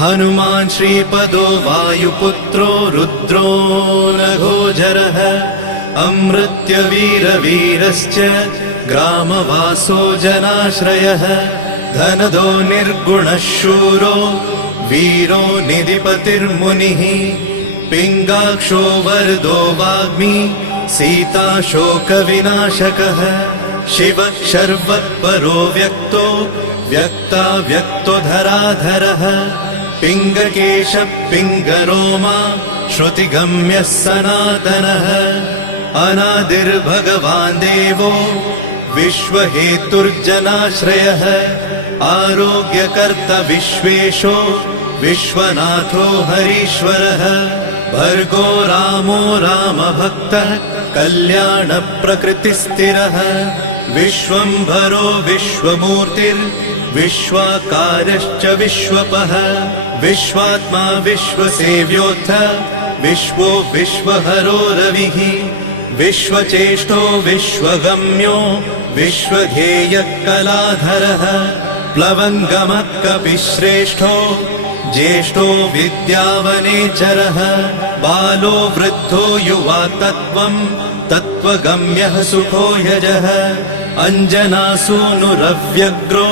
हनुमान् श्रीपदो वायुपुत्रो रुद्रो नघोजरः अमृत्यवीरवीरश्च ग्रामवासो जनाश्रयः धनदो निर्गुणः शूरो वीरो निधिपतिर्मुनिः पिङ्गाक्षो वरदो वाग्मी सीताशोकविनाशकः शिवः शर्वत्परो व्यक्तो व्यक्तो धराधरः पिङ्गकेशः पिङ्गरोमा श्रुतिगम्यः सनातनः अनादिर्भगवान् देवो विश्वहेतुर्जनाश्रयः आरोग्यकर्ता विश्वेशो विश्वनाथो हरीश्वरः भर्गो रामो रामभक्तः कल्याणप्रकृतिस्थिरः विश्वम्भरो विश्वमूर्तिर्विश्वाकारश्च विश्वपः विश्वात्मा विश्वसेव्योऽथ विश्वो विश्वहरो रविः विश्वचेष्टो विश्वगम्यो विश्वध्येयः कलाधरः प्लवङ्गमः कपिश्रेष्ठो ज्येष्ठो विद्यावनेचरः बालो वृद्धो युवा तत्त्वगम्यः सुखो यजः अञ्जनासूनुरव्यग्रो